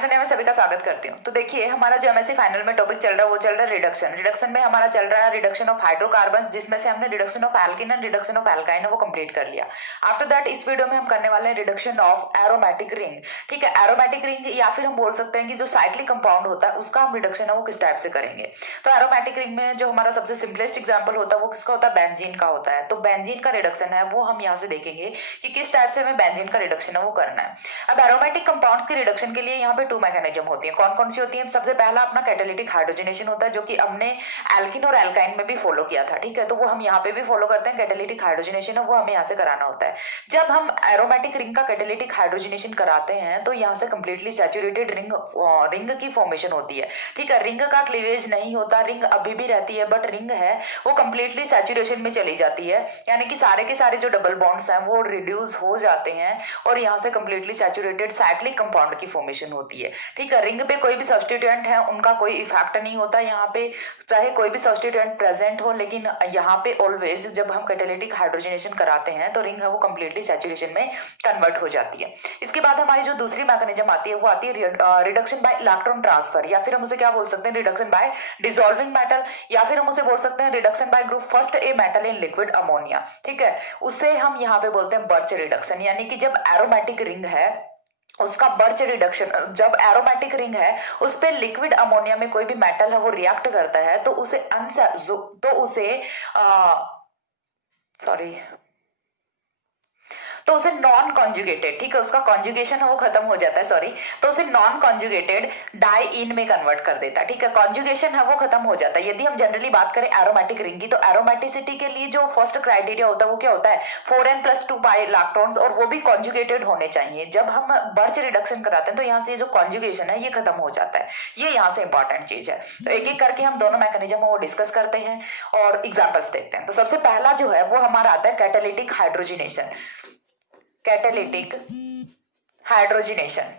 ज्ञान दुनिया में सभी का स्वागत करती हूँ। तो देखिए हमारा जो एमएससी फाइनल में टॉपिक चल रहा है वो चल रहा है रिडक्शन। रिडक्शन में हमारा चल रहा है रिडक्शन ऑफ हाइड्रोकार्बन्स, जिसमें से हमने reduction of alkene and reduction of alkyne है वो कंप्लीट कर लिया। आफ्टर दैट इस वीडियो में हम करने वाले हैं रिडक्शन ऑफ एरोमेटिक रिंग। ठीक है, एरोमेटिक रिंग या फिर हम बोल सकते हैं कि जो साइक्लिक कंपाउंड होता है उसका हम रिडक्शन है वो किस टाइप से करेंगे। तो एरोमेटिक रिंग में जो हमारा सबसे सिंपलेस्ट एग्जाम्पल होता है वो किसका होता है, बेंजीन का होता है। तो बेंजीन का रिडक्शन है वो हम यहाँ से देखेंगे कि किस टाइप से हमें बेंजीन का रिडक्शन है वो करना है। अब एरोमेटिक कंपाउंड्स के रिडक्शन के लिए यहाँ पे 2 मैकेनिज्म होती है। कौन कौन सी होती है? सबसे पहला अपना कैटालिटिक हाइड्रोजनेशन होता है, जो कि हमने एल्किन और एल्काइन में भी फॉलो किया था। ठीक है, तो वो हम यहाँ पे भी फॉलो करते हैं। कैटालिटिक हाइड्रोजनेशन है वो हमें यहाँ से कराना होता है। जब हम एरोमेटिक रिंग का कैटालिटिक हाइड्रोजनेशन कराते हैं तो यहाँ से कंप्लीटली सैचुरेटेड रिंग की फॉर्मेशन होती है। ठीक है, रिंग का क्लीवेज नहीं होता, रिंग अभी भी रहती है, बट रिंग है वो कंप्लीटली सैचुरेशन में चली जाती है, यानी कि सारे के सारे जो डबल बॉन्ड्स हैं वो रिड्यूस हो जाते हैं और यहाँ से कंप्लीटली सैचुरेटेड साइक्लिक कंपाउंड की फॉर्मेशन होती है। ठीक है, रिंग पे कोई भी सब्स्टिट्यूएंट है उनका कोई इफेक्ट नहीं होता यहाँ पे, चाहे कोई भी सब्स्टिट्यूएंट प्रेजेंट हो, लेकिन यहाँ पे ऑलवेज जब हम कैटालिटिक हाइड्रोजनेशन कराते हैं तो रिंग है वो कंप्लीटली सैचुरेशन में कन्वर्ट हो जाती है। इसके बाद हमारी जो दूसरी मैकेनिज्म आती है वो आती है रिडक्शन बाय इलेक्ट्रॉन ट्रांसफर, या फिर हम उसे क्या बोल सकते हैं, रिडक्शन बाय डिसॉल्विंग मेटल, या फिर हम उसे बोल सकते हैं reduction bye group first a metal in liquid ammonia. ठीक है, उसे हम यहाँ पे बोलते हैं बर्च रिडक्शन, यानी कि जब एरोमेटिक रिंग है उसका बर्च रिडक्शन, जब एरोमेटिक रिंग है उस पे लिक्विड अमोनिया में कोई भी मेटल है वो रिएक्ट करता है तो उसे तो उसे नॉन कॉन्जुगेटेड, ठीक है, उसका कॉन्जुगेशन है वो खत्म हो जाता है, सॉरी, तो उसे नॉन कॉन्जुगेटेड डाइइन में कन्वर्ट कर देता है। ठीक है, कॉन्जुगेशन है वो खत्म हो जाता है। यदि हम जनरली बात करें एरोमेटिक रिंग की तो एरोमेटिसिटी के लिए जो फर्स्ट क्राइटेरिया होता है वो क्या होता है, 4n+2 पाई इलेक्ट्रॉन्स, और वो भी कॉन्जुगेटेड होने चाहिए। जब हम बर्च रिडक्शन कराते हैं तो यहाँ से जो कॉन्जुगेशन है ये खत्म हो जाता है, ये यहाँ से इंपॉर्टेंट चीज है। तो एक एक करके हम दोनों मैकेनिज्म वो डिस्कस करते हैं और एग्जाम्पल्स देखते हैं। तो सबसे पहला जो है वो हमारा आता है कैटालिटिक हाइड्रोजनेशन। कैटालिटिक हाइड्रोजनेशन,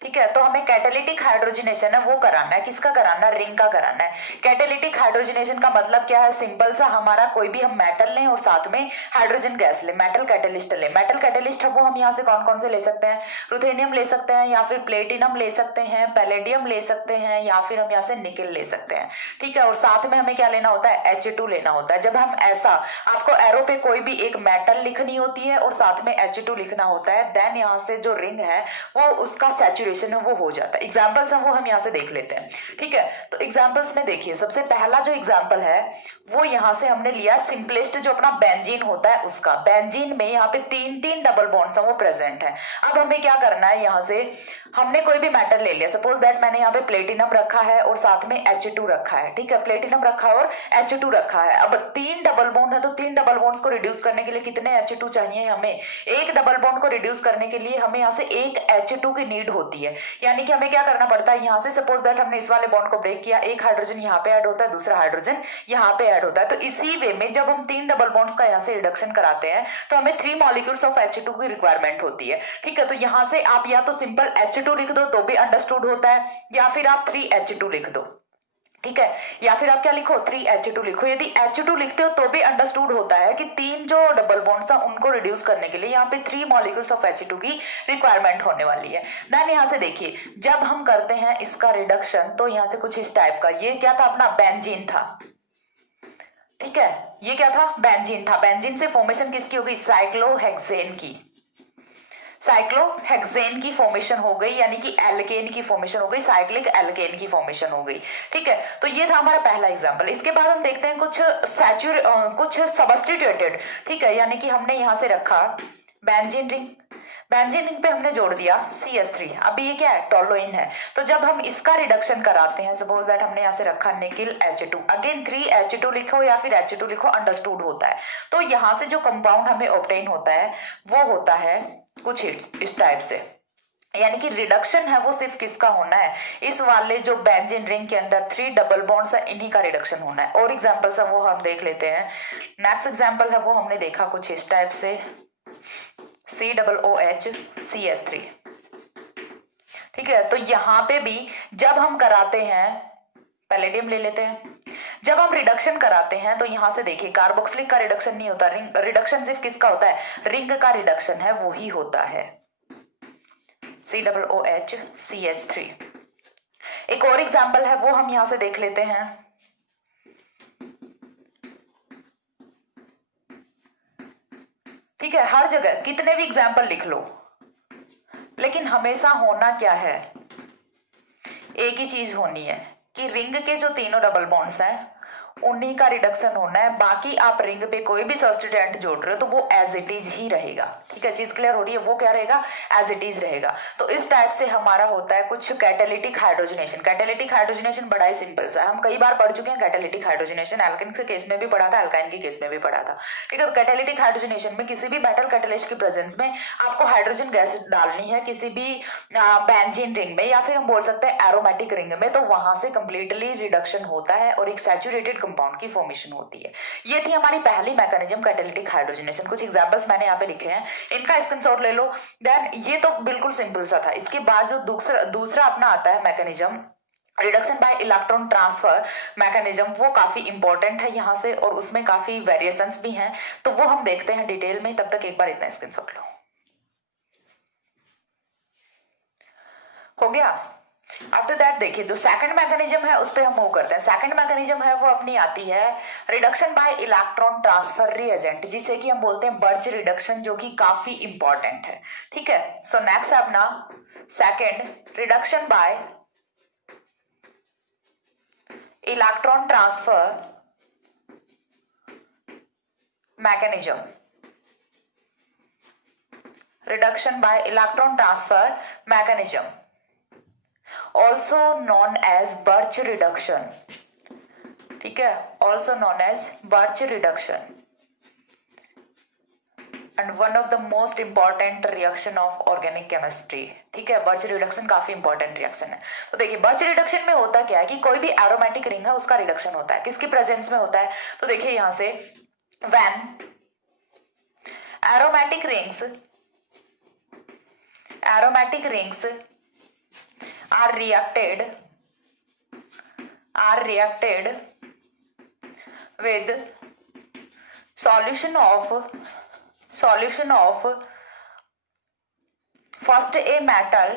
ठीक है, तो हमें कैटालिटिक हाइड्रोजनेशन है वो कराना है। किसका कराना है? रिंग का कराना है। कैटालिटिक हाइड्रोजनेशन का मतलब क्या है? सिंपल सा, हमारा कोई भी हम मेटल लें और साथ में हाइड्रोजन गैस लें, मेटल कैटलिस्ट लें। मेटल कैटलिस्ट है वो हम यहाँ से कौन कौन से ले सकते हैं? रुथेनियम ले सकते हैं, या फिर प्लेटिनम ले सकते हैं, पैलेडियम ले सकते हैं, या फिर हम यहाँ से निकेल ले सकते हैं। ठीक है, और साथ में हमें क्या लेना होता है? H2 लेना होता है। जब हम ऐसा, आपको एरो पे कोई भी एक मेटल लिखनी होती है और साथ में H2 लिखना होता है, देन यहाँ से जो रिंग है वो उसका सैचुरेशन है वो हो जाता है। एग्जांपल्स हैं वो हम यहाँ से देख लेते हैं। ठीक है, तो एग्जांपल्स में देखिए, सबसे पहला जो एग्जांपल है वो यहाँ से हमने लिया सिंपलेस्ट जो अपना बेंजीन होता है उसका। बेंजीन में यहाँ पे 3 डबल बॉन्ड्स हैं वो प्रेजेंट है। अब हमें क्या करना है, यहाँ से हमने कोई भी मेटल ले लिया, सपोज दैट मैंने यहाँ पे प्लेटिनम रखा है और साथ में H2 रखा है। ठीक है, प्लेटिनम रखा है और H2 रखा है। अब 3 डबल बॉन्ड है तो 3 डबल बॉन्ड्स को रिड्यूस करने के लिए कितने H2 चाहिए हमें? एक डबल बॉन्ड को रिड्यूस करने के लिए हमें यहाँ से एक H2 की नीड होती है, यानी कि हमें क्या करना पड़ता है, यहाँ से सपोज दैट हमने इस वाले बॉन्ड को ब्रेक किया, एक हाइड्रोजन यहाँ पे ऐड होता है, दूसरा हाइड्रोजन यहाँ पे ऐड होता है। तो इसी वे में जब हम 3 डबल बॉन्ड्स का यहाँ से रिडक्शन कराते हैं तो हमें 3 मॉलिक्यूल्स ऑफ H2 की रिक्वायरमेंट होती है। ठीक है, तो यहाँ से आप या तो सिंपल H2 लिख दो तो भी अंडरस्टूड होता है, या फिर आप 3H2 लिख दो। ठीक है, या फिर आप क्या लिखो, 3H2 लिखो। यदि H2 लिखते हो तो भी अंडरस्टूड होता है कि 3 जो डबल बॉन्ड्स था उनको रिड्यूस करने के लिए यहाँ पे 3 मॉलिक्यूल्स ऑफ H2 की रिक्वायरमेंट होने वाली है। देन यहाँ से देखिए, जब हम करते हैं इसका रिडक्शन तो यहाँ से कुछ इस टाइप का, ये क्या था, अपना बेंजीन था। ठीक है, ये क्या था, बेंजीन था। बेंजीन से फॉर्मेशन किसकी हो गई? साइक्लोहेक्सेन की। साइक्लोहेक्सेन की फॉर्मेशन हो गई, यानी कि एल्केन की फॉर्मेशन हो गई, साइक्लिक एल्केन की फॉर्मेशन हो गई। ठीक है, तो ये था हमारा पहला एग्जांपल। इसके बाद हम देखते हैं कुछ सब्स्टिट्यूटेड। ठीक है, यानी कि हमने यहां से रखा बेंजीन रिंग, बेंजीन रिंग पे हमने जोड़ दिया CH3। अभी ये क्या है, टोलुइन है। तो जब हम इसका रिडक्शन कराते हैं, सपोज दैट हमने यहाँ से रखा निकिल H2, अगेन 3H2 लिखो या फिर H2 लिखो, अंडरस्टूड होता है। तो यहाँ से जो कंपाउंड हमें ऑब्टेन होता है वो होता है कुछ इस टाइप से, यानी कि रिडक्शन है वो सिर्फ किसका होना है, इस वाले जो बेंजीन रिंग के अंदर 3 डबल बॉन्ड्स है इन्हीं का रिडक्शन होना है। और एग्जांपल्स है वो हम देख लेते हैं। नेक्स्ट एग्जांपल है वो हमने देखा कुछ इस टाइप से, COOH CH3। ठीक है, तो यहाँ पे भी जब हम कराते हैं पैलेडियम ले लेते हैं। जब हम रिडक्शन कराते हैं तो यहां से देखिए कार्बोक्सिलिक का रिडक्शन नहीं होता, रिडक्शन सिर्फ किसका होता है, रिंग का रिडक्शन है वो ही होता है, COOH CH3। एक और एग्जाम्पल है वो हम यहां से देख लेते हैं। ठीक है, हर जगह कितने भी एग्जाम्पल लिख लो, लेकिन हमेशा होना क्या है, एक ही चीज होनी है कि रिंग के जो तीनों डबल बॉन्ड्स हैं उन्हीं का रिडक्शन होना है। बाकी आप रिंग पे कोई भी सब्स्टिट्यूएंट जोड़ रहे हो तो वो एज इट इज ही रहेगा। ठीक है, चीज क्लियर हो रही है, वो क्या रहेगा, एज इट इज रहेगा। तो इस टाइप से हमारा होता है कुछ कैटालिटिक हाइड्रोजनेशन। कैटालिटिक हाइड्रोजनेशन बड़ा ही सिंपल सा है, हम कई बार पढ़ चुके हैं कैटालिटिक हाइड्रोजनेशन, एल्केन के केस में भी पढ़ा था, अल्काइन के केस में भी पढ़ा था। ठीक है, कैटालिटिक हाइड्रोजनेशन में किसी भी मेटल कैटलिस्ट की प्रेजेंस में आपको हाइड्रोजन गैस डालनी है किसी भी बेंजीन रिंग में या फिर हम बोल सकते हैं एरोमेटिक रिंग में, तो वहां से कंप्लीटली रिडक्शन होता है और एक सैचुरेटेड कंपाउंड की फॉर्मेशन होती है। ये थी हमारी पहली मैकेनिज्म कैटालिटिक हाइड्रोजनेशन। कुछ एग्जांपल्स मैंने यहाँ पे लिखे हैं, इनका स्क्रीनशॉट ले लो। देन ये तो बिल्कुल सिंपल सा था। इसके बाद जो दूसरा अपना आता है mechanism reduction bye electron transfer mechanism, वो काफी इंपॉर्टेंट है यहाँ से और उसमें काफी वेरिएशंस भी हैं, तो वो हम देखते हैं डिटेल में। तब तक एक बार इतना स्क्रीनशॉट लो। हो गया। आफ्टर दैट देखिए जो सेकंड मैकेनिज्म है उस पर हम मूव करते हैं। सेकंड मैकेनिज्म है वो अपनी आती है reduction bye electron transfer reagent, जिसे कि हम बोलते हैं बर्च रिडक्शन, जो कि काफी इंपॉर्टेंट है। ठीक है, सो नेक्स्ट है अपना second reduction bye electron transfer mechanism, reduction bye electron transfer mechanism, also known as Birch reduction। ठीक है, also known as Birch reduction and one of the most important reaction of organic chemistry। ठीक है, birch reduction काफी important reaction है। तो देखिए birch reduction में होता क्या है कि कोई भी एरोमेटिक रिंग है उसका रिडक्शन होता है, किसकी प्रेजेंस में होता है, तो देखिए यहां से when aromatic rings are reacted with solution of first a metal,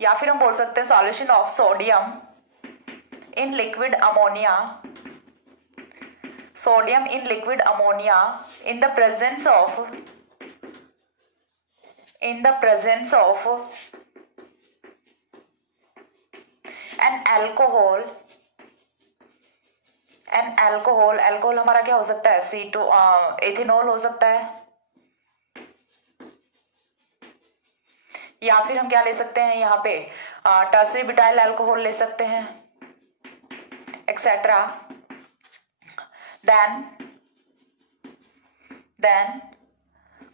या फिर हम बोल सकते हैं solution of sodium in liquid ammonia in the presence of an alcohol हमारा क्या हो सकता है, C2 एथेनॉल हो सकता है, या फिर हम क्या ले सकते हैं यहाँ पे टर्सरी ब्यूटाइल अल्कोहल ले सकते हैं, etcetera. then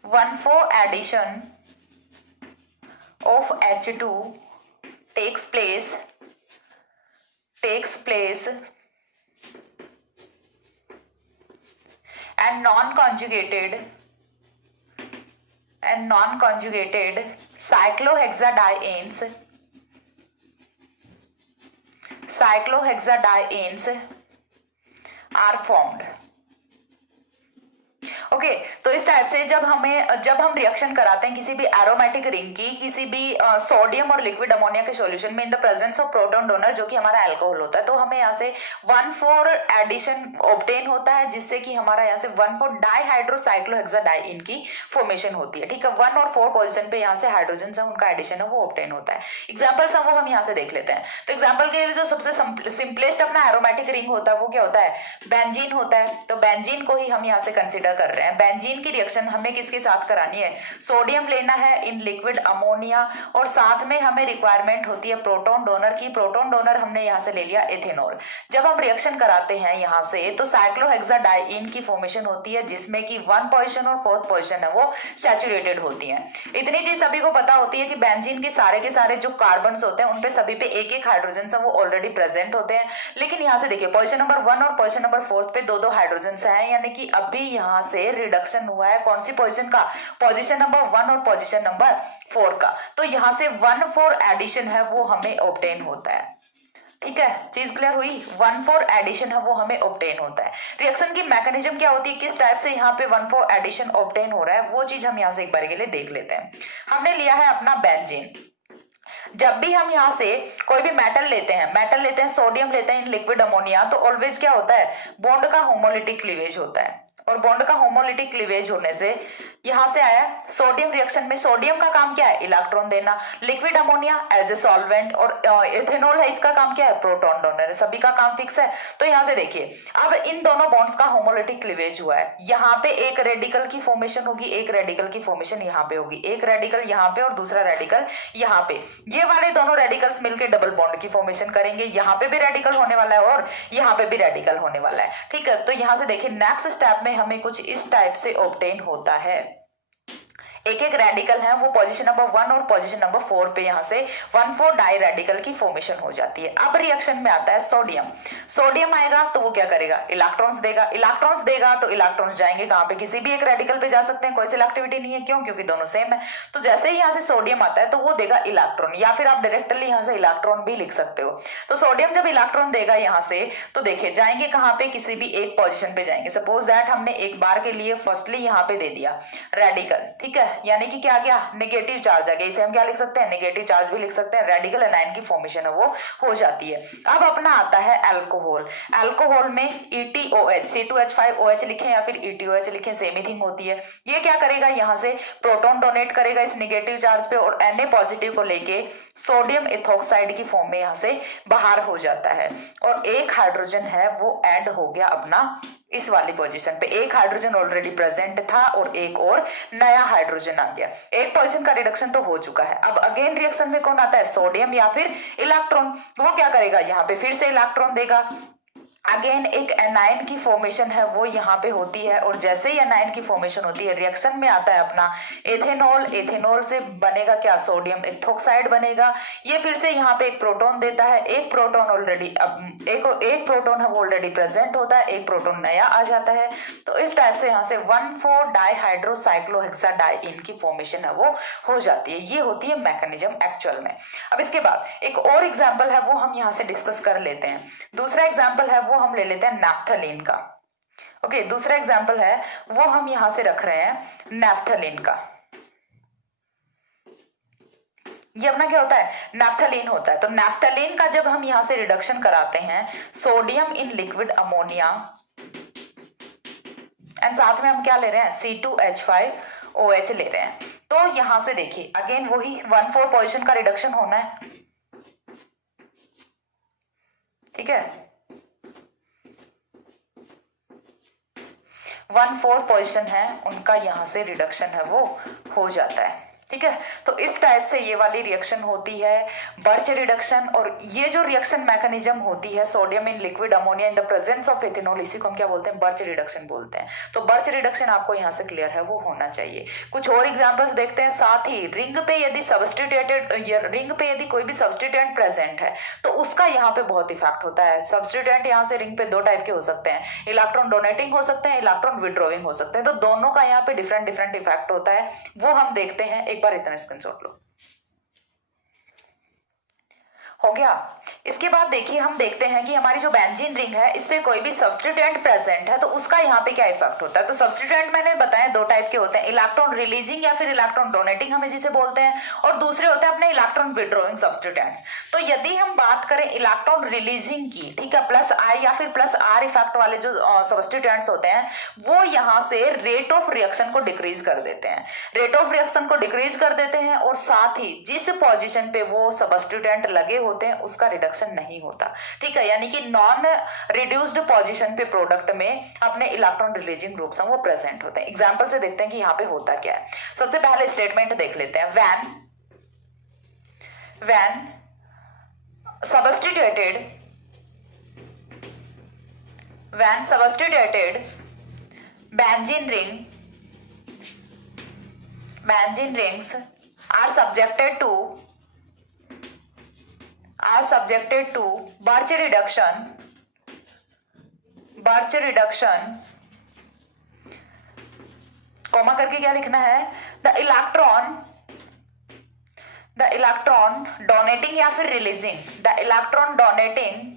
1,4 addition of H2 takes place and non-conjugated cyclohexadienes are formed। Okay तो इस टाइप से जब हम रिएक्शन कराते हैं किसी भी एरोमेटिक रिंग की किसी भी सोडियम और लिक्विड अमोनिया के सॉल्यूशन में in the presence of proton donor, जो कि हमारा अल्कोहल होता है, तो हमें यहाँ से 1,4 एडिशन ऑब्टेन होता है, जिससे कि हमारा यहाँ से 1,4 डाइहाइड्रोसाइक्लोहेक्साडाइन की फॉर्मेशन होती है। ठीक है, 1 और 4 पोजीशन पे यहाँ से हाइड्रोजन है उनका एडिशन है वो ऑब्टेन होता है। एग्जाम्पल्स है वो हम यहाँ से देख लेते हैं। तो एग्जाम्पल के लिए जो सबसे सिंपलेस्ट अपना एरोमेटिक रिंग होता है वो क्या होता है, बेंजीन होता है। तो बेंजीन को ही हम यहाँ से कंसिडर कर रहे हैं। बेंजीन की रिएक्शन हमें किसके साथ करानी है, सोडियम लेना है इन लिक्विड अमोनिया, और साथ में हमें रिक्वायरमेंट होती है प्रोटॉन डोनर की। प्रोटॉन डोनर हमने यहाँ से ले लिया एथेनॉल। जब हम रिएक्शन कराते हैं यहाँ से तो साइक्लोहेक्साडाइन की फॉर्मेशन होती है, जिसमें कि 1 पोजीशन और 4th पोजीशन है वो सैचुरेटेड होती है। इतनी चीज सभी को पता होती है कि बेंजीन के सारे जो कार्बन्स होते हैं उनपे सभी पे एक एक हाइड्रोजन है वो ऑलरेडी प्रेजेंट होते हैं। लेकिन यहाँ से देखिए पोजीशन नंबर 1 और पोजीशन नंबर 4 पे 2-2 हाइड्रोजन है, यानी कि अभी यहाँ से रिडक्शन हुआ है कौन सी पोजीशन का, पोजीशन नंबर 1 और पोजीशन नंबर 4 का। तो यहाँ से 1,4 एडिशन है वो हमें ऑब्टेन होता है। ठीक है, चीज क्लियर हुई। 1,4 एडिशन है वो हमें ऑब्टेन होता है। रिएक्शन की मैकेनिज्म क्या होती है, किस टाइप से यहाँ पे 1,4 एडिशन ऑब्टेन हो रहा है, वो चीज हम यहाँ से एक बार के लिए देख लेते हैं। हमने लिया है अपना बेंजीन। जब भी हम यहाँ से कोई भी मेटल लेते हैं सोडियम लेते हैं इन लिक्विड अमोनिया, तो ऑलवेज क्या होता है, बॉन्ड का होमोलिटिक क्लीवेज होता है। और बॉन्ड का होमोलिटिक क्लीवेज होने से यहां से आया सोडियम रिएक्शन में, सोडियम का काम क्या है, इलेक्ट्रॉन देना। Liquid ammonia as a solvent, और इथेनॉल है, इसका काम क्या है, प्रोटॉन डोनर है। सभी का काम फिक्स है। तो यहां से देखिए, अब इन दोनों बॉन्ड्स का होमोलिटिक क्लीवेज हुआ है। यहाँ पे एक रेडिकल की फॉर्मेशन होगी, एक रेडिकल की फॉर्मेशन यहाँ पे होगी, एक रेडिकल यहाँ पे और दूसरा रेडिकल यहाँ पे। ये वाले दोनों रेडिकल्स मिलकर डबल बॉन्ड की फॉर्मेशन करेंगे। यहाँ पे भी रेडिकल होने वाला है और यहाँ पे भी रेडिकल होने वाला है। ठीक है, तो यहां से देखिए नेक्स्ट स्टेप में हमें कुछ इस टाइप से ऑब्टेन होता है। एक एक रेडिकल है वो पोजीशन नंबर 1 और पोजीशन नंबर 4 पे यहाँ से 1,4 डाई रेडिकल की फॉर्मेशन हो जाती है। अब रिएक्शन में आता है सोडियम। सोडियम आएगा तो वो क्या करेगा, इलेक्ट्रॉन्स देगा। इलेक्ट्रॉन्स देगा तो इलेक्ट्रॉन्स जाएंगे कहाँ पे, किसी भी एक रेडिकल पे जा सकते हैं, कोई सिलेक्टिविटी नहीं है। क्यों, क्योंकि दोनों सेम है। तो जैसे ही यहाँ से सोडियम आता है तो वो देगा इलेक्ट्रॉन, या फिर आप डायरेक्टली यहाँ से इलेक्ट्रॉन भी लिख सकते हो। तो सोडियम जब इलेक्ट्रॉन देगा यहाँ से, तो देखिए जाएंगे कहाँ पे, किसी भी एक पोजिशन पे जाएंगे। सपोज दैट हमने एक बार के लिए फर्स्टली यहाँ पे दे दिया रेडिकल, ठीक है, यानी कि क्या नेगेटिव चार्ज आ गया। इसे हम क्या लिख सकते हैं, नेगेटिव चार्ज भी लिख सकते हैं। रेडिकल एनायन की फॉर्मेशन है वो हो जाती है। अब अपना आता है अल्कोहल। अल्कोहल में ETOH, C2H5OH लिखें या फिर ETOH लिखें, सेम ही थिंग होती है। ये क्या करेगा, यहाँ से प्रोटॉन डोनेट करेगा इस नेगेटिव चार्ज पे और Na पॉजिटिव को लेके सोडियम इथोक्साइड की फॉर्म में यहाँ से बाहर हो जाता है। और एक हाइड्रोजन है वो ऐड हो गया अपना इस वाली पोजीशन पे। एक हाइड्रोजन ऑलरेडी प्रेजेंट था और एक और नया हाइड्रोजन आ गया। एक पोजीशन का रिडक्शन तो हो चुका है। अब अगेन रिएक्शन में कौन आता है, सोडियम या फिर इलेक्ट्रॉन। वो क्या करेगा, यहाँ पे फिर से इलेक्ट्रॉन देगा। अगेन एक एनायन की फॉर्मेशन है वो यहाँ पे होती है। और जैसे ही एनायन की फॉर्मेशन होती है, रिएक्शन में आता है अपना एथेनॉल। एथेनॉल से बनेगा क्या, सोडियम इथोक्साइड बनेगा। ये फिर से यहाँ पे एक प्रोटॉन देता है। एक प्रोटॉन ऑलरेडी एक प्रोटॉन है वो ऑलरेडी प्रेजेंट होता है, एक प्रोटॉन नया आ जाता है। तो इस टाइप से यहाँ से 1,4 डाइहाइड्रोसाइक्लोहेक्साडाइईन की फॉर्मेशन है वो हो जाती है। ये होती है मैकेनिज्म एक्चुअल में। अब इसके बाद एक और एग्जाम्पल है वो हम यहाँ से डिस्कस कर लेते हैं। दूसरा एग्जाम्पल है वो हम ले लेते हैं नैफ्थलीन का। ओके, दूसरा एग्जाम्पल है वो हम यहां से रख रहे हैं नैफ्थलीन का। ये अपना क्या होता है, नैफ्थलीन होता है। तो नैफ्थलीन का जब हम यहां से रिडक्शन कराते हैं, sodium in liquid ammonia and साथ में हम क्या ले रहे हैं, C2H5OH ले रहे हैं। तो यहां से देखिए अगेन वही 1,4 पोजीशन का रिडक्शन होना है। ठीक है, 1,4 पोजीशन है उनका यहां से रिडक्शन है वो हो जाता है। ठीक है, तो इस टाइप से ये वाली रिएक्शन होती है, बर्च रिडक्शन। और ये जो रिएक्शन मैकेनिज्म होती है, sodium in liquid ammonia in the presence of ethanol, इसी को हम क्या बोलते हैं, बर्च रिडक्शन बोलते हैं। तो बर्च रिडक्शन आपको यहाँ से क्लियर है वो होना चाहिए। कुछ और एग्जांपल्स देखते हैं। साथ ही रिंग पे यदि कोई भी सब्स्टिट्यूएंट प्रेजेंट है तो उसका यहाँ पे बहुत इफेक्ट होता है। सब्स्टिट्यूएंट यहाँ से रिंग पे दो टाइप के हो सकते हैं, इलेक्ट्रॉन डोनेटिंग हो सकते हैं, इलेक्ट्रॉन विड्रॉइंग हो सकते हैं। तो दोनों का यहाँ पे डिफरेंट डिफरेंट इफेक्ट होता है, वो हम देखते हैं। एक बार इतना स्क्रीनशॉट लो। हो गया। इसके बाद देखिए हम देखते हैं कि हमारी जो बेंजीन रिंग है इस पे कोई भी सब्स्टिट्यूएंट प्रेजेंट है तो उसका यहाँ पे क्या इफेक्ट होता है। तो सब्स्टिट्यूएंट मैंने बताया दो टाइप के होते हैं, इलेक्ट्रॉन रिलीजिंग या फिर इलेक्ट्रॉन डोनेटिंग हमें जिसे बोलते हैं, और दूसरे होते हैं अपने इलेक्ट्रॉन विड्रॉइंग सब्स्टिट्यूएंट्स। तो यदि हम बात करें इलेक्ट्रॉन रिलीजिंग की, ठीक है, +I या फिर +R इफेक्ट वाले जो सब्स्टिट्यूएंट्स होते हैं वो यहाँ से रेट ऑफ रिएक्शन को डिक्रीज कर देते हैं। रेट ऑफ रिएक्शन को डिक्रीज कर देते हैं और साथ ही जिस पोजीशन पे वो सब्स्टिट्यूएंट लगे होते हैं उसका रिडक्शन नहीं होता। ठीक है, यानी कि नॉन रिड्यूस्ड पोजीशन पे प्रोडक्ट में अपने इलेक्ट्रॉन रिलीजिंग ग्रुप्स वो प्रेजेंट होते हैं। एग्जांपल से देखते हैं कि यहाँ पे होता क्या है। सबसे पहले स्टेटमेंट देख लेते हैं। When substituted benzene rings are subjected to Birch reduction, comma करके क्या लिखना है, the द इलेक्ट्रॉन डोनेटिंग या फिर releasing, the electron donating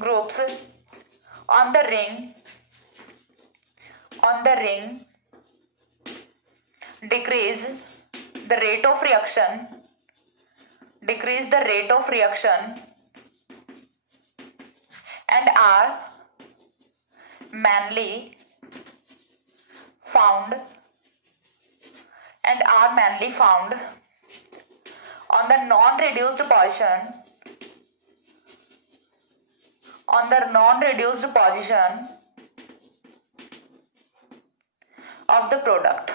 groups on the ring decrease the rate of reaction and are mainly found on the non-reduced position of the product.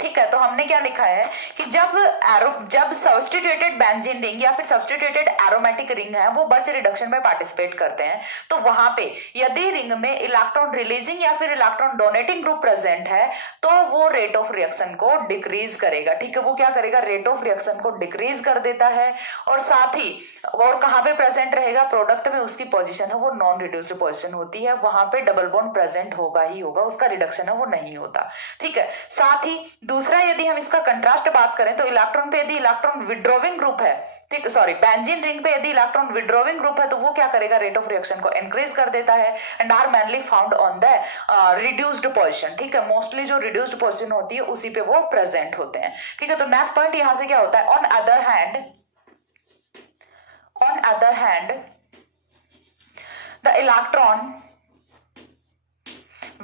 ठीक है, तो हमने क्या लिखा है कि जब सब्स्टिट्यूटेड बेंजीन रिंग या फिर सब्स्टिट्यूटेड एरोमेटिक रिंग है वो बर्च रिडक्शन में पार्टिसिपेट करते हैं, तो वहां पे यदि रिंग में इलेक्ट्रॉन रिलीजिंग या फिर इलेक्ट्रॉन डोनेटिंग ग्रुप प्रेजेंट है तो वो रेट ऑफ रिएक्शन को डिक्रीज करेगा। ठीक है, वो क्या करेगा, रेट ऑफ रिएक्शन को डिक्रीज कर देता है। और साथ ही और कहां पे प्रेजेंट रहेगा, प्रोडक्ट में उसकी पोजीशन है वो नॉन रिड्यूस्ड पोजीशन होती है, वहां पे डबल बॉन्ड प्रेजेंट होगा ही होगा, उसका रिडक्शन है वो नहीं होता। ठीक है, साथ ही दूसरा यदि हम इसका कंट्रास्ट बात करें तो इलेक्ट्रॉन पे यदि इलेक्ट्रॉन विड्रॉविंग ग्रुप है, ठीक, सॉरी, बेंजीन रिंग पे यदि इलेक्ट्रॉन विड्रॉविंग ग्रुप है तो वो क्या करेगा, रेट ऑफ रिएक्शन को इंक्रीज कर देता है and are mainly found on the reduced position. ठीक है, मोस्टली जो रिड्यूस्ड पोजीशन होती है उसी पे वो प्रेजेंट होते हैं। ठीक है, तो नेक्स्ट पॉइंट यहां से क्या होता है, on other hand the electron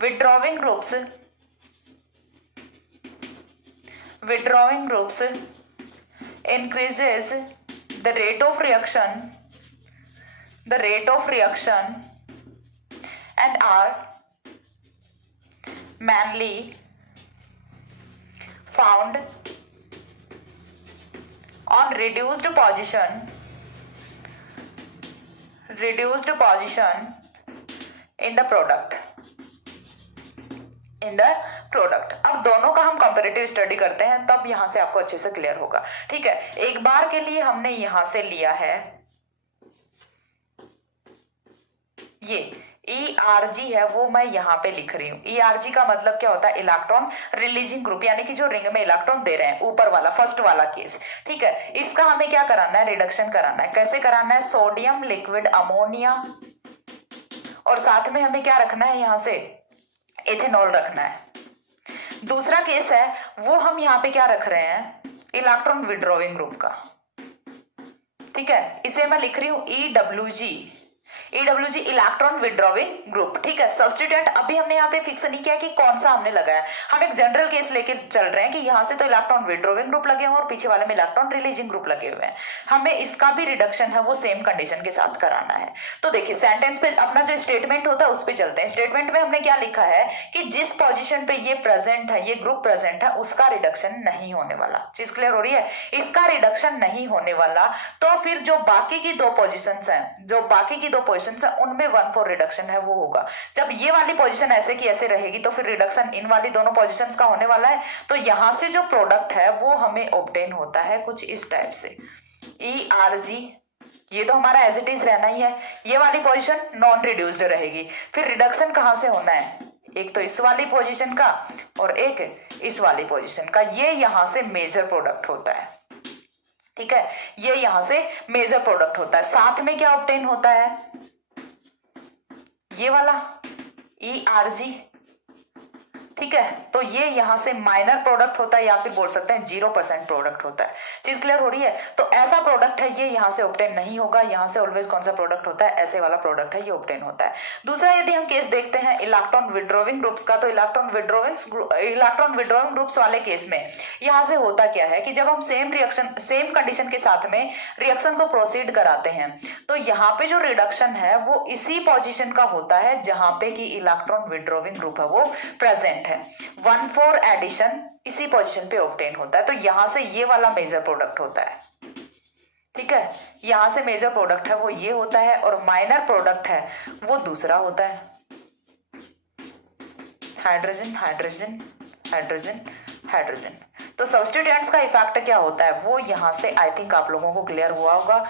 withdrawing groups increases the rate of reaction and are mainly found on reduced position in the product। अब दोनों का हम कंपैरेटिव स्टडी करते हैं तब यहां से आपको अच्छे से क्लियर होगा। ठीक है, एक बार के लिए हमने यहां से लिया है ये ERG है, वो मैं यहां पे लिख रही हूं। ERG का मतलब क्या होता है, इलेक्ट्रॉन रिलीजिंग ग्रुप, यानी कि जो रिंग में इलेक्ट्रॉन दे रहे हैं, ऊपर वाला फर्स्ट वाला केस। ठीक है, इसका हमें क्या कराना है, रिडक्शन कराना है। कैसे कराना है, सोडियम लिक्विड अमोनिया और साथ में हमें क्या रखना है, यहां से एथेनॉल रखना है। दूसरा केस है वो हम यहाँ पे क्या रख रहे हैं, इलेक्ट्रॉन विड्रॉविंग ग्रुप का। ठीक है, इसे मैं लिख रही हूं EWG इलेक्ट्रॉन विड्रॉविंग ग्रुप। ठीक है, सब्स्टिट्यूएंट अभी हमने यहाँ पे फिक्स नहीं किया कि कौन सा हमने लगाया, हम एक जनरल केस लेके चल रहे हैं कि यहाँ से तो इलेक्ट्रॉन विड्रॉविंग ग्रुप लगे हुए और पीछे वाले में इलेक्ट्रॉन रिलीजिंग ग्रुप लगे हुए हैं, हमें इसका भी रिडक्शन है वो सेम कंडीशन के साथ कराना है। तो देखिए सेंटेंस पे अपना जो स्टेटमेंट होता है उस पर चलते हैं। स्टेटमेंट में हमने क्या लिखा है कि जिस पोजिशन पे ये प्रेजेंट है, ये ग्रुप प्रेजेंट है, उसका रिडक्शन नहीं होने वाला। चीज क्लियर हो रही है, इसका रिडक्शन नहीं होने वाला, तो फिर जो बाकी की दो पोजिशन है उनमें 1/4 रिडक्शन है वो होगा। जब ये वाली पोजीशन ऐसे की ऐसे रहेगी तो फिर रिडक्शन इन वाली दोनों पोजीशंस का होने वाला है। तो यहां से जो प्रोडक्ट है वो हमें ऑब्टेन होता है कुछ इस टाइप से, ERG, ये तो हमारा एज इट इज रहना ही है, ये वाली पोजीशन नॉन रिड्यूस्ड रहेगी। फिर रिडक्शन कहां से होना है, एक तो इस वाली पोजीशन का और एक इस वाली पोजीशन का, ये यहां से मेजर प्रोडक्ट होता है। ठीक है, ये यहां से मेजर प्रोडक्ट होता है। साथ में क्या ऑब्टेन होता है, ये वाला ERG। ठीक है, तो ये यहां से माइनर प्रोडक्ट होता है या फिर बोल सकते हैं 0% प्रोडक्ट होता है। चीज क्लियर हो रही है, तो ऐसा प्रोडक्ट है ये यहां से ऑब्टेन नहीं होगा, यहां से ऑलवेज कौन सा प्रोडक्ट होता है, ऐसे वाला प्रोडक्ट है ये ऑब्टेन होता है। दूसरा यदि हम केस देखते हैं इलेक्ट्रॉन विड्रॉविंग ग्रुप्स का, तो इलेक्ट्रॉन विड्रॉविंग ग्रुप्स वाले केस में यहां से होता क्या है कि जब हम सेम कंडीशन के साथ में रिएक्शन को प्रोसीड कराते हैं तो यहाँ पे जो रिडक्शन है वो इसी पोजीशन का होता है जहां पे कि इलेक्ट्रॉन विड्रॉविंग ग्रुप है वो प्रेजेंट है। 1/4 एडिशन इसी पोजीशन पे ऑब्टेन होता है, तो यहां से ये वाला मेजर प्रोडक्ट होता है। ठीक है, यहां से मेजर प्रोडक्ट है वो ये होता है और माइनर प्रोडक्ट है वो दूसरा होता है, हाइड्रोजन हाइड्रोजन हाइड्रोजन हाइड्रोजन। तो सब्स्टिट्यूएंट्स का इफेक्ट क्या होता है वो यहां से आई थिंक आप लोगों को क्लियर हुआ होगा।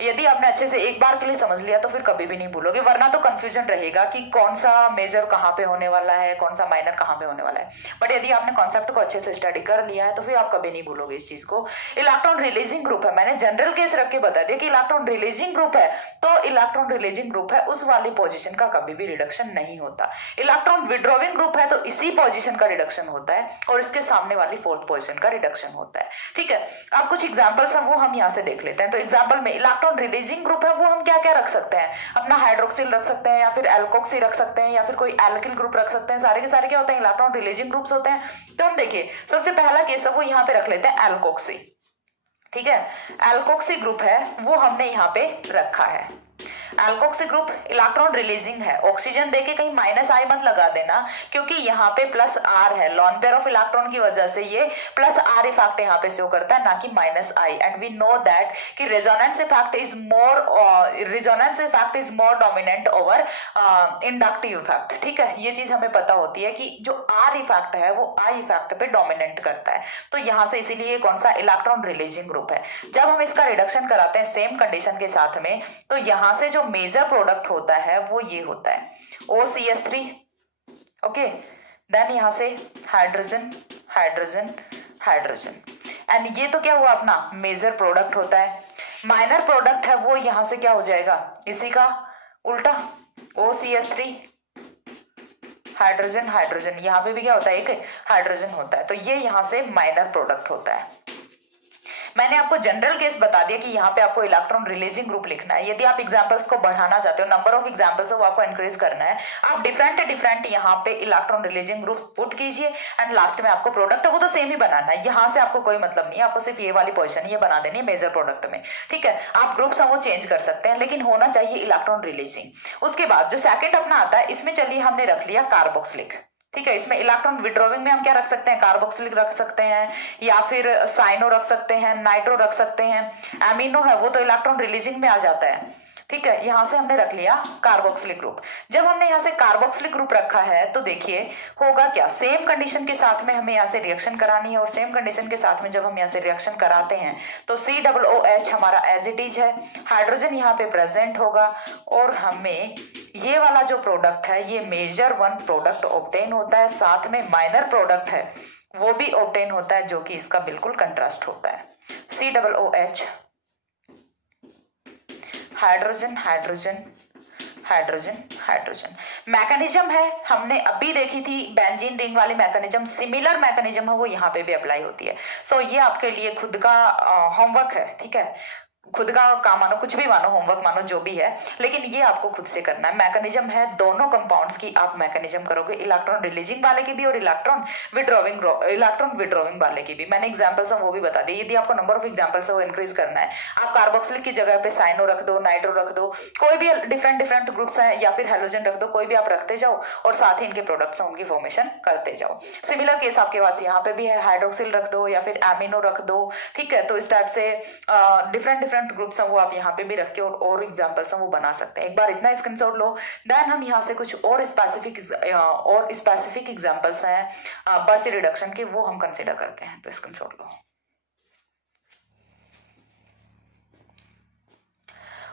यदि आपने अच्छे से एक बार के लिए समझ लिया तो फिर कभी भी नहीं भूलोगे, वरना तो कंफ्यूजन रहेगा कि कौन सा मेजर कहाँ पे होने वाला है, कौन सा माइनर कहाँ पे होने वाला है। बट यदि आपने कॉन्सेप्ट को अच्छे से स्टडी कर लिया है तो फिर आप कभी नहीं भूलोगे इस चीज को। इलेक्ट्रॉन रिलीजिंग ग्रुप है, मैंने जनरल केस रख के बता दिया कि इलेक्ट्रॉन रिलीजिंग ग्रुप है, तो इलेक्ट्रॉन रिलीजिंग ग्रुप है उस वाली पोजीशन का कभी भी रिडक्शन नहीं होता। इलेक्ट्रॉन विड्रॉविंग ग्रुप है तो इसी पोजीशन का रिडक्शन होता है और इसके सामने वाली फोर्थ पोजीशन का रिडक्शन होता है। ठीक है, अब कुछ एग्जांपल्स हैं वो हम यहाँ से देख लेते हैं। तो एग्जांपल में इलेक्ट्रॉन रिलीजिंग ग्रुप है वो हम क्या क्या रख सकते हैं, अपना हाइड्रोक्सिल रख सकते हैं या फिर एल्कोक्सी रख सकते हैं या फिर कोई एल्किल ग्रुप रख सकते हैं, सारे के सारे क्या होते हैं इलेक्ट्रॉन रिलीजिंग ग्रुप्स होते हैं। तो हम देखिए सबसे पहला केस है वो यहाँ पे रख लेते हैं एल्कोक्सी। ठीक है, एल्कोक्सी ग्रुप है वो हमने यहाँ पे रखा है। एल्कोक्सी ग्रुप इलेक्ट्रॉन रिलीजिंग है, ऑक्सीजन देके कहीं माइनस आई मत लगा देना क्योंकि यहाँ पे प्लस आर है, लॉन पेयर ऑफ इलेक्ट्रॉन की वजह से ये प्लस आर इफेक्ट यहाँ पे शो करता है ना कि minus I. And we know that कि resonance effect is more dominant over inductive effect. ठीक है, ये चीज हमें पता होती है कि जो आर इफेक्ट है वो आई इफेक्ट पे डोमिनेट करता है, तो यहाँ से इसीलिए कौन सा इलेक्ट्रॉन रिलीजिंग ग्रुप है। जब हम इसका रिडक्शन कराते हैं सेम कंडीशन के साथ में तो यहाँ से जो मेजर प्रोडक्ट होता है वो ये होता है OCH3। ओके, देन यहां से हाइड्रोजन हाइड्रोजन हाइड्रोजन, एंड ये तो क्या हुआ अपना मेजर प्रोडक्ट होता है। माइनर प्रोडक्ट है वो यहां से क्या हो जाएगा इसी का उल्टा OCH3 हाइड्रोजन हाइड्रोजन, यहां पे भी क्या होता है एक हाइड्रोजन होता है, तो ये यहां से माइनर प्रोडक्ट होता है। मैंने आपको जनरल केस बता दिया कि यहाँ पे आपको इलेक्ट्रॉन रिलीजिंग ग्रुप लिखना है। यदि आप एग्जांपल्स को बढ़ाना चाहते हो, नंबर ऑफ एग्जांपल्स वो आपको इंक्रीज करना है, आप डिफरेंट यहाँ पे इलेक्ट्रॉन रिलीजिंग ग्रुप पुट कीजिए एंड लास्ट में आपको प्रोडक्ट है वो तो सेम ही बनाना है। यहाँ से आपको कोई मतलब नहीं है, आपको सिर्फ ये वाली पोजिशन ये बना देनी है मेजर प्रोडक्ट में। ठीक है, आप ग्रुप्स वो चेंज कर सकते हैं लेकिन होना चाहिए इलेक्ट्रॉन रिलीजिंग। उसके बाद जो सेकेंड अपना आता है इसमें चलिए हमने रख लिया कार्बोक्सिलिक। ठीक है, इसमें इलेक्ट्रॉन विड्रॉविंग में हम क्या रख सकते हैं कार्बोक्सिलिक रख सकते हैं या फिर साइनो रख सकते हैं, नाइट्रो रख सकते हैं, एमिनो है वो तो इलेक्ट्रॉन रिलीजिंग में आ जाता है। ठीक है, यहां से हमने रख लिया कार्बोक्सिलिक ग्रुप। जब हमने यहाँ से कार्बोक्सिलिक ग्रुप रखा है तो देखिए होगा क्या, सेम कंडीशन के साथ में हमें यहाँ से रिएक्शन करानी है और सेम कंडीशन के साथ में जब हम यहाँ से रिएक्शन कराते हैं तो COOH हमारा एज इट इज है, हाइड्रोजन यहाँ पे प्रेजेंट होगा और हमें ये वाला जो प्रोडक्ट है ये मेजर वन प्रोडक्ट ऑब्टेन होता है, साथ में माइनर प्रोडक्ट है वो भी ऑब्टेन होता है जो कि इसका बिल्कुल कंट्रास्ट होता है। COOH hydrogen hydrogen hydrogen hydrogen. Mechanism है हमने अभी देखी थी बेंजीन रिंग वाली मैकेनिज्म, सिमिलर मैकेनिज्म है वो यहाँ पे भी अप्लाई होती है। सो ये आपके लिए खुद का होमवर्क है। ठीक है, खुद का काम मानो, कुछ भी मानो, होमवर्क मानो, जो भी है, लेकिन ये आपको खुद से करना है। मैकेनिज्म है दोनों कंपाउंड्स की आप मैकेनिज्म करोगे, इलेक्ट्रॉन रिलीजिंग वाले की भी और इलेक्ट्रॉन विड्रॉविंग वाले की भी। मैंने एग्जांपल्स वो भी बता दिए। यदि आपको नंबर ऑफ एग्जांपल्स वो इंक्रीज करना है, आप कार्बोक्सिलिक की जगह पे साइनो रख दो, नाइट्रो रख दो, कोई भी डिफरेंट ग्रुप्स हैं या फिर हेलोजन रख दो, कोई भी आप रखते जाओ और साथ ही इनके प्रोडक्ट्स हैं उनकी फॉर्मेशन करते जाओ। सिमिलर केस आपके पास यहाँ पे भी है, हाइड्रोक्सिल रख दो या फिर एमिनो रख दो। ठीक है, तो इस टाइप से डिफरेंट ग्रुप्स हैं वो आप यहाँ पे भी रख के और एग्जांपल्स हैं वो बना सकते हैं। एक बार इतना स्क्रीनशॉट लो, देन हम यहाँ से कुछ और स्पेसिफिक एग्जांपल्स हैं बर्च रिडक्शन के वो हम कंसीडर करते हैं। तो स्क्रीनशॉट लो,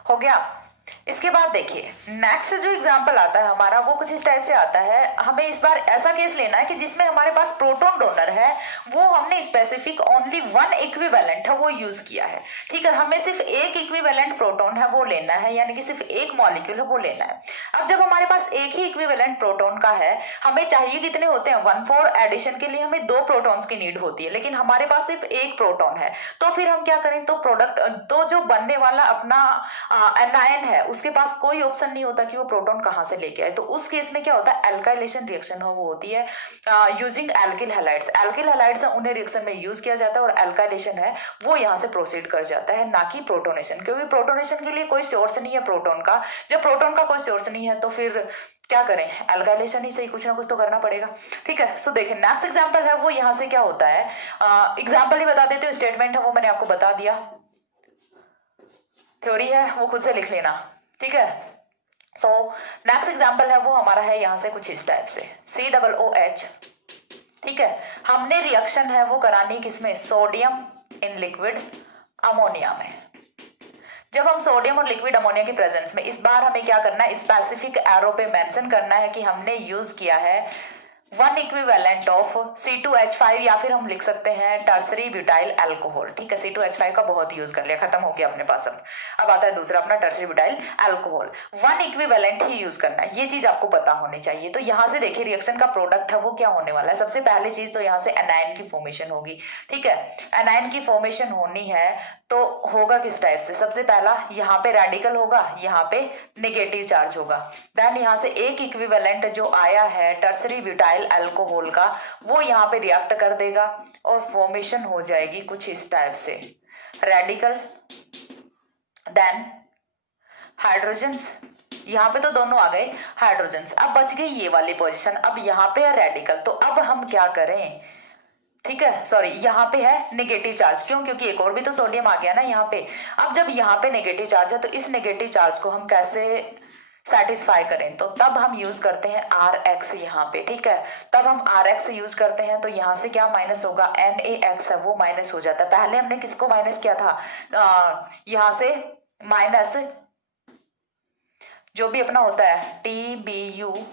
हो गया। इसके बाद देखिए नेक्स्ट जो एग्जांपल आता है हमारा वो कुछ इस टाइप से आता है। हमें इस बार ऐसा केस लेना है कि जिसमें हमारे पास प्रोटॉन डोनर है, वो हमने स्पेसिफिक ओनली वन इक्विवेलेंट है वो यूज किया है। ठीक है, हमें सिर्फ एक इक्विवेलेंट प्रोटॉन है वो लेना है, यानी कि सिर्फ एक मॉलिक्यूल है वो लेना है। अब जब हमारे पास एक ही इक्विवेलेंट प्रोटॉन का है, हमें चाहिए कितने होते हैं 1,4 एडिशन के लिए हमें 2 प्रोटॉन्स की नीड होती है, लेकिन हमारे पास सिर्फ एक प्रोटॉन है। तो फिर हम क्या करें, तो प्रोडक्ट तो जो बनने वाला अपना एनायन है उसके पास कोई ऑप्शन नहीं होता कि वो प्रोटॉन कहां से लेके आए। तो उस केस में क्या होता है, एल्काइलेशन रिएक्शन हो वो होती है using alkyl halides. Alkyl halides उन्हें रिएक्शन में यूज किया जाता है और एल्काइलेशन है वो यहां से प्रोसीड कर जाता है, ना कि प्रोटोनेशन, क्योंकि प्रोटोनेशन के लिए कोई सोर्स नहीं है प्रोटॉन का। जब प्रोटॉन का कोई सोर्स नहीं है तो फिर क्या करें, एल्काइलेशन ही सही, कुछ ना कुछ तो करना पड़ेगा। ठीक है, सो देखिए नेक्स्ट एग्जांपल है वो यहां से क्या होता है, एग्जांपल ही बता देते हो, स्टेटमेंट है वो मैंने आपको बता दिया, थ्योरी है वो खुद से लिख लेना। ठीक है, सो नेक्स्ट एग्जांपल है वो हमारा है यहां से कुछ इस टाइप से COOH। ठीक है, हमने रिएक्शन है वो करानी किसमें, सोडियम इन लिक्विड अमोनिया में। जब हम सोडियम और लिक्विड अमोनिया की प्रेजेंस में, इस बार हमें क्या करना है, स्पेसिफिक एरो पे मेंशन करना है कि हमने यूज किया है 1 इक्विवेलेंट ऑफ C2H5 या फिर हम लिख सकते हैं टर्सरी ब्यूटाइल अल्कोहल। ठीक है, C2H5 का बहुत यूज कर लिया, खत्म हो गया अपने पास। अब आता है दूसरा अपना टर्सरी ब्यूटाइल अल्कोहल। 1 इक्विवेलेंट ही यूज करना है, ये चीज आपको पता होनी चाहिए। तो यहाँ से देखिए रिएक्शन का प्रोडक्ट है वो क्या होने वाला है। सबसे पहली चीज तो यहाँ से एनायन की फॉर्मेशन होगी। ठीक है, एनायन की फॉर्मेशन होनी है तो होगा किस टाइप से, सबसे पहला यहाँ पे रेडिकल होगा, यहाँ पे नेगेटिव चार्ज होगा। देन यहाँ से एक इक्विवेलेंट जो आया है टर्सरी ब्यूटाइल अल्कोहल का, वो यहाँ पे रिएक्ट कर देगा और फॉर्मेशन हो जाएगी कुछ इस टाइप से, रेडिकल देन हाइड्रोजन्स। यहाँ पे तो दोनों आ गए हाइड्रोजन्स। अब बच गई ये वाली पोजीशन, अब यहाँ पे है रेडिकल। तो अब हम क्या करें, ठीक है, सॉरी यहाँ पे है नेगेटिव चार्ज, क्यों, क्योंकि एक और भी तो सोडियम आ गया ना यहाँ पे। अब जब यहाँ पे नेगेटिव चार्ज है तो इस नेगेटिव चार्ज को हम कैसे सेटिस्फाई करें, तो तब हम यूज करते हैं RX यहाँ पे। ठीक है, तब हम RX यूज करते हैं तो यहाँ से क्या माइनस होगा, NaX है वो माइनस हो जाता है। पहले हमने किसको माइनस किया था, यहाँ से माइनस जो भी अपना होता है TBuONa।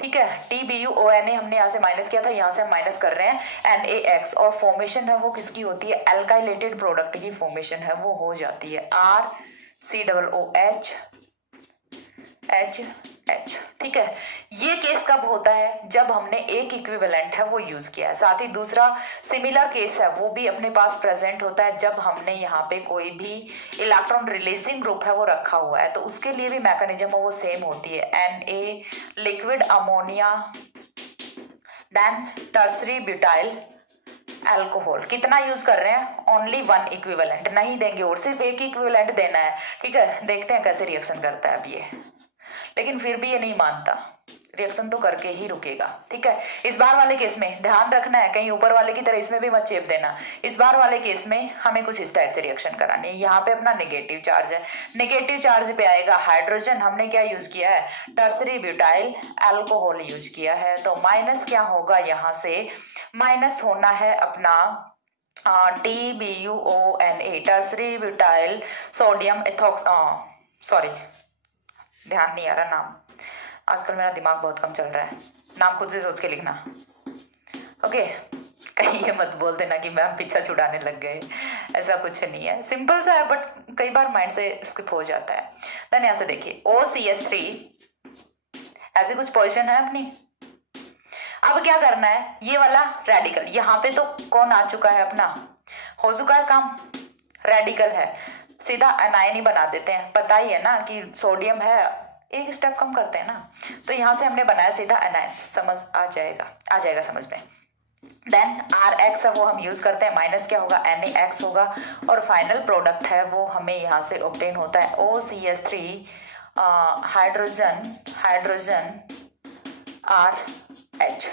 ठीक है, TBuONa हमने यहाँ से माइनस किया था, यहाँ से हम माइनस कर रहे हैं NaX, और फॉर्मेशन है वो किसकी होती है, एल्काइलेटेड प्रोडक्ट की फॉर्मेशन है वो हो जाती है RCOOH HH। ठीक है, ये केस कब होता है, जब हमने एक इक्विवेलेंट है वो यूज किया है। साथ ही दूसरा सिमिलर केस है वो भी अपने पास प्रेजेंट होता है जब हमने यहाँ पे कोई भी इलेक्ट्रॉन रिलीजिंग ग्रुप है वो रखा हुआ है, तो उसके लिए भी मैकेनिज्म वो सेम होती है, Na liquid ammonia then tertiary butyl alcohol. कितना यूज कर रहे हैं, ओनली 1 इक्विवेलेंट, नहीं देंगे और सिर्फ एक इक्विवेलेंट देना है। ठीक है, देखते हैं कैसे रिएक्शन करता है अब ये, लेकिन फिर भी ये नहीं मानता, रिएक्शन तो करके ही रुकेगा। ठीक है, इस बार वाले केस में ध्यान रखना है, कहीं ऊपर वाले की तरह इसमें भी मत चेप देना। इस बार वाले केस में हमें कुछ इस टाइप से रिएक्शन करानी है। यहाँ पे अपना नेगेटिव चार्ज है, नेगेटिव चार्ज पे आएगा हाइड्रोजन, हमने क्या यूज किया है, टर्सरी ब्यूटाइल अल्कोहल यूज किया है। तो माइनस क्या होगा, यहाँ से माइनस होना है अपना TBuONa tertiary butyl sodium ethox, sorry ध्यान नहीं आ रहा नाम, आजकल मेरा दिमाग बहुत कम चल रहा है, नाम खुद से सोच के लिखना। ओके, कहीं ये मत बोल देना कि मैम पीछा छुड़ाने लग गए, ऐसा कुछ नहीं है, सिंपल सा है बट कई बार माइंड से स्किप हो जाता है। देन यहाँ से देखिए OCS3 ऐसी कुछ पोजीशन है अपनी। अब क्या करना है, ये वाला रेडिकल, यहाँ पे तो कौन आ चुका है अपना, हो चुका है काम, रेडिकल है, सीधा एनायन ही बना देते हैं। पता ही है ना कि सोडियम है, एक स्टेप कम करते हैं ना, तो यहाँ से हमने बनाया सीधा एनायन, समझ आ जाएगा समझ में। देन RX है वो हम यूज करते हैं, माइनस क्या होगा, NaX होगा, और फाइनल प्रोडक्ट है वो हमें यहाँ से ऑब्टेन होता है OCS3 हाइड्रोजन RH।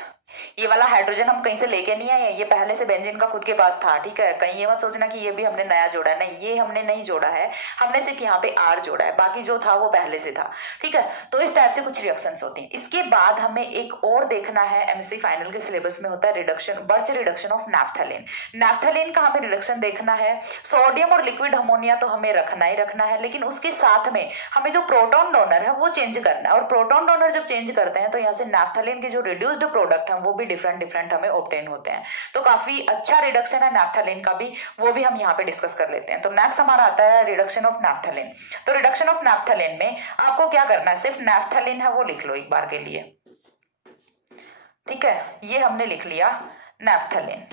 ये वाला हाइड्रोजन हम कहीं से लेके नहीं आए, ये पहले से बेंजीन का खुद के पास था। ठीक है, कहीं ये मत सोचना कि ये भी हमने नया जोड़ा है, नहीं ये हमने नहीं जोड़ा है, हमने सिर्फ यहाँ पे R जोड़ा है, बाकी जो था वो पहले से था। ठीक है, तो इस टाइप से कुछ रिएक्शंस होती हैं। इसके बाद हमें एक और देखना है, MSc फाइनल के सिलेबस में होता है reduction, birch reduction of naphthalene. Naphthalene का हमें रिडक्शन देखना है। सोडियम और लिक्विड अमोनिया तो हमें रखना ही रखना है, लेकिन उसके साथ में हमें जो प्रोटॉन डोनर है वो चेंज करना है, और प्रोटॉन डोनर जब चेंज करते हैं तो यहाँ से नैफ्थलीन के जो रिड्यूस्ड प्रोडक्ट है वो भी डिफरेंट हमें ऑब्टेन होते हैं। तो काफी अच्छा रिडक्शन है नैफ्थलीन का भी, वो भी हम यहाँ पे डिस्कस कर लेते हैं। तो नेक्स्ट हमारा आता है रिडक्शन ऑफ नैफ्थलीन। तो रिडक्शन ऑफ नैफ्थलीन में आपको क्या करना है, सिर्फ नैफ्थलीन है वो लिख लो एक बार के लिए। ठीक है, ये हमने लिख लिया नैफ्थलीन।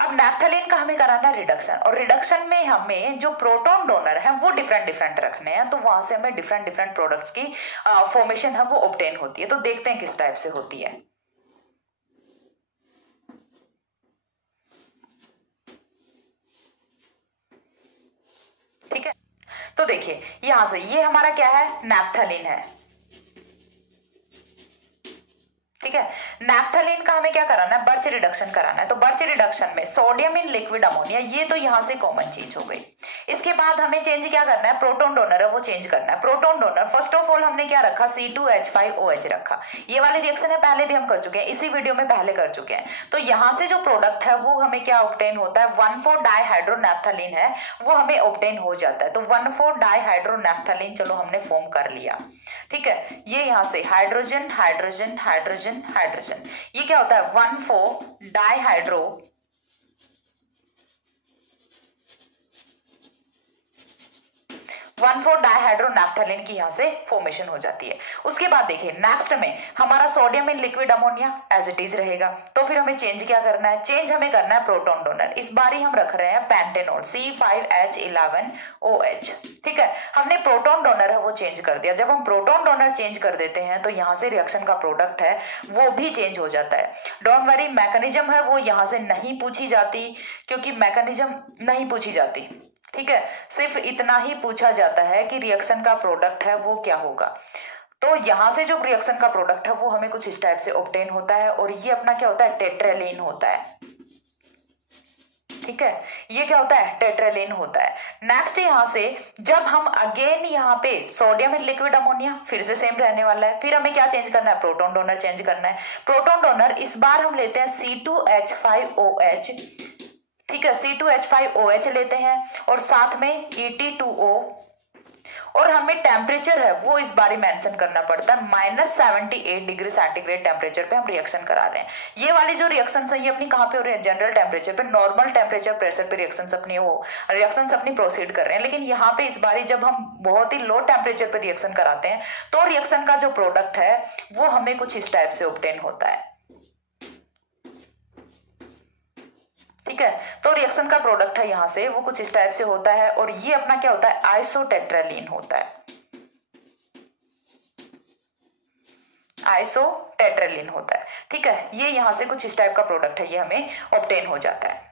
अब नैफ्थलीन का हमें कराना है रिडक्शन, और रिडक्शन में हमें जो प्रोटॉन डोनर है वो डिफरेंट रखने हैं, तो वहां से हमें डिफरेंट प्रोडक्ट्स की फॉर्मेशन है वो ऑब्टेन होती है। तो देखते हैं किस टाइप से होती है। ठीक है, तो देखिए यहां से ये हमारा क्या है, नैफ्थलीन है। ठीक है, है। नैफ्थलीन का हमें क्या कराना है, बर्च रिडक्शन कराना है। तो बर्च रिडक्शन में सोडियम इन लिक्विड अमोनिया, ये तो यहाँ से कॉमन चीज हो गई। इसके बाद हमें चेंज क्या करना है, प्रोटोन डोनर है वो चेंज करना है। Proton donor first of all हमने क्या रखा, C2H5OH रखा। ये वाली रिएक्शन है पहले भी हम कर चुके हैं, इसी वीडियो में पहले कर चुके हैं। तो यहाँ से जो प्रोडक्ट है वो हमें क्या ऑब्टेन होता है, 1,4-डाइहाइड्रोनैफ्थलीन है वो हमें ऑब्टेन हो जाता है। तो 1,4-डाइहाइड्रोनैफ्थलीन चलो हमने फॉर्म कर लिया, ठीक है। ये यहाँ से हाइड्रोजन हाइड्रोजन हाइड्रोजन हाइड्रोजन, ये क्या होता है 1,4-डाइहाइड्रो 1,4-डाइहाइड्रोनैफ्थलीन की यहाँ से फॉर्मेशन हो जाती है। उसके बाद देखिए नेक्स्ट में हमारा sodium in liquid ammonia as it is रहेगा। तो फिर हमें चेंज क्या करना है, चेंज हमें करना है प्रोटोन डोनर। इस बार ही हम रख रहे हैं पेंटेनॉल C5H11OH, ठीक है। हमने प्रोटोन डोनर है वो चेंज कर दिया। जब हम प्रोटोन डोनर चेंज कर देते हैं तो यहाँ से रिएक्शन का प्रोडक्ट है वो भी चेंज हो जाता है। डोंट वरी, मैकेनिज्म है वो यहाँ से नहीं पूछी जाती, क्योंकि मैकेनिज्म नहीं पूछी जाती, ठीक है। सिर्फ इतना ही पूछा जाता है कि रिएक्शन का प्रोडक्ट है वो क्या होगा। तो यहां से जो रिएक्शन का प्रोडक्ट है वो हमें कुछ इस टाइप से ऑब्टेन होता है, और ये अपना क्या होता है, टेट्रालीन होता है, ठीक है। ये क्या होता है, टेट्रालीन होता है। नेक्स्ट यहां से जब हम अगेन यहाँ पे सोडियम इन लिक्विड अमोनिया फिर से सेम रहने वाला है, फिर हमें क्या चेंज करना है, प्रोटोन डोनर चेंज करना है। प्रोटोन डोनर इस बार हम लेते हैं C2H5OH, ठीक है, C2H5OH लेते हैं और साथ में Et2O, और हमें टेम्परेचर है वो इस बार ही मेंशन करना पड़ता है। -78 डिग्री सेंटीग्रेड टेम्परेचर पे हम रिएक्शन करा रहे हैं। ये वाली जो रिएक्शन है ये अपनी कहाँ पे हो रही है, जनरल टेम्परेचर पे, नॉर्मल टेम्परेचर प्रेशर पे रिएक्शन अपनी प्रोसीड कर रहे हैं। लेकिन यहाँ पे इस बार जब हम बहुत ही लो टेम्परेचर पे रिएक्शन कराते हैं तो रिएक्शन का जो प्रोडक्ट है वो हमें कुछ इस टाइप से ऑब्टेन होता है, ठीक है। तो रिएक्शन का प्रोडक्ट है यहां से वो कुछ इस टाइप से होता है, और ये अपना क्या होता है, आइसोटेट्रालीन होता है, आइसोटेट्रालीन होता है, ठीक है। ये यहां से कुछ इस टाइप का प्रोडक्ट है ये हमें ऑब्टेन हो जाता है।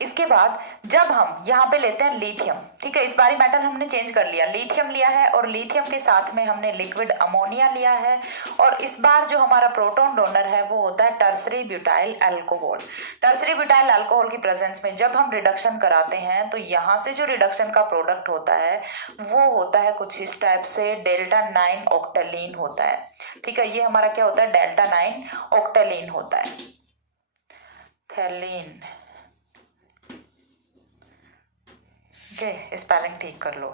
इसके बाद जब हम यहाँ पे लेते हैं लिथियम, ठीक है, इस बारी मेटल हमने चेंज कर लिया, लिथियम लिया है और लिथियम के साथ में हमने लिक्विड अमोनिया लिया है, और इस बार जो हमारा प्रोटोन डोनर है वो होता है tertiary butyl alcohol. Tertiary butyl alcohol की प्रेजेंस में जब हम रिडक्शन कराते हैं तो यहाँ से जो रिडक्शन का प्रोडक्ट होता है वो होता है कुछ इस टाइप से डेल्टा-9 ऑक्टेलीन होता है, ठीक है। ये हमारा क्या होता है, डेल्टा-9 ऑक्टेलीन होता है, थैलीन, स्पेलिंग ठीक कर लो।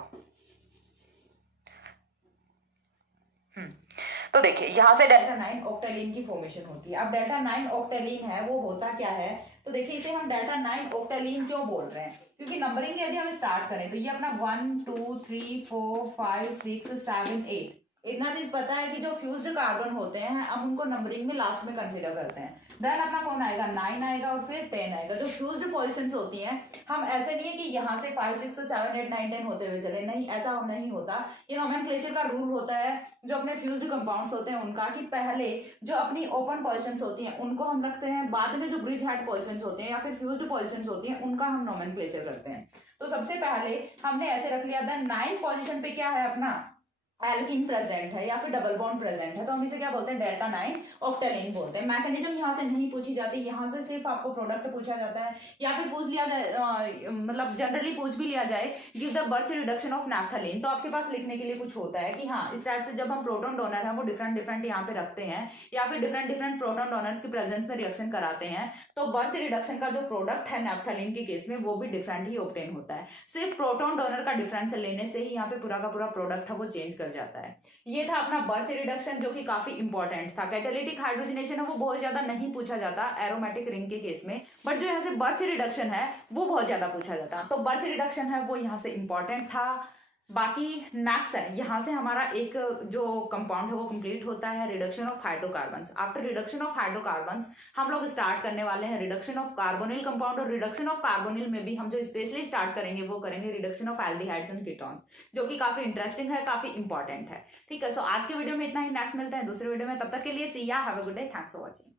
तो देखिए यहां से डेल्टा-9 ऑक्टेलीन की फॉर्मेशन होती है। अब डेल्टा-9 ऑक्टेलीन है वो होता क्या है, तो देखिए इसे हम डेल्टा-9 ऑक्टेलीन क्यों बोल रहे हैं, क्योंकि नंबरिंग यदि हम स्टार्ट करें तो ये अपना 1 2 3 4 5 6 7 8 इतना चीज पता है कि जो फ्यूज्ड कार्बन होते हैं हम उनको नंबरिंग में लास्ट में कंसीडर करते हैं। देन अपना कौन आएगा, 9 आएगा और फिर 10 आएगा। जो फ्यूज्ड पोजीशंस होती हैं, हम ऐसे नहीं है कि यहाँ से 5 6 7 8 9 10 होते हुए चले, नहीं, ऐसा नहीं होता। ये नोमेनक्लेचर का रूल होता है जो अपने फ्यूज्ड कंपाउंड्स होते हैं उनका, कि पहले जो अपनी ओपन पोजीशंस होती हैं उनको हम रखते हैं, बाद में जो ब्रिज हेड पोजीशंस होते हैं या फिर फ्यूज्ड पोजीशंस होती हैं उनका हम नोमेनक्लेचर करते हैं। तो सबसे पहले हमने ऐसे रख लिया था 9 पोजीशन पे क्या है अपना एल्कीन प्रेजेंट है या फिर डबल बॉन्ड प्रेजेंट है तो हम इसे क्या बोलते हैं, डेल्टा 9 ऑक्टेलिन बोलते हैं। मैकेनिज्म यहाँ से नहीं पूछी जाती, यहाँ से सिर्फ आपको प्रोडक्ट पूछा जाता है या फिर पूछ लिया जाए, मतलब जनरली पूछ भी लिया जाए, give the birch reduction of naphthalene, तो आपके पास लिखने के लिए कुछ होता है कि हाँ इस टाइप से जब हम प्रोटॉन डोनर है वो डिफरेंट डिफरेंट यहाँ पे रखते हैं या फिर डिफरेंट डिफरेंट प्रोटॉन डोनर्स की प्रेजेंस में रिएक्शन कराते हैं, तो बर्च रिडक्शन का जो प्रोडक्ट है नैप्थलीन के केस में वो भी डिफरेंट ही ऑब्टेन होता है। सिर्फ प्रोटॉन डोनर का डिफरेंस लेने से ही यहाँ पे पूरा का पूरा प्रोडक्ट है वो चेंज कर जाता है। ये था अपना बर्च रिडक्शन जो कि काफी इंपॉर्टेंट था। कैटालिटिक हाइड्रोजनेशन है वो बहुत ज्यादा नहीं पूछा जाता एरोमेटिक रिंग के केस में, बट जो यहाँ से बर्च रिडक्शन है वो बहुत ज्यादा पूछा जाता, तो बर्च रिडक्शन है वो यहाँ से इंपॉर्टेंट था। बाकी नेक्स्ट है यहाँ से हमारा एक जो कंपाउंड है वो कंप्लीट होता है, reduction of hydrocarbons. After reduction of hydrocarbons हम लोग स्टार्ट करने वाले हैं रिडक्शन ऑफ कार्बोनिल कंपाउंड, और रिडक्शन ऑफ कार्बोनिल में भी हम जो स्पेशली स्टार्ट करेंगे वो करेंगे reduction of aldehydes and ketones, जो कि काफी इंटरेस्टिंग है, काफी इंपॉर्टेंट है। ठीक है, सो आज के वीडियो में इतना ही, नेक्स्ट मिलते हैं दूसरे वीडियो में, तब तक के लिए सी या, have a good day, thanks for watching.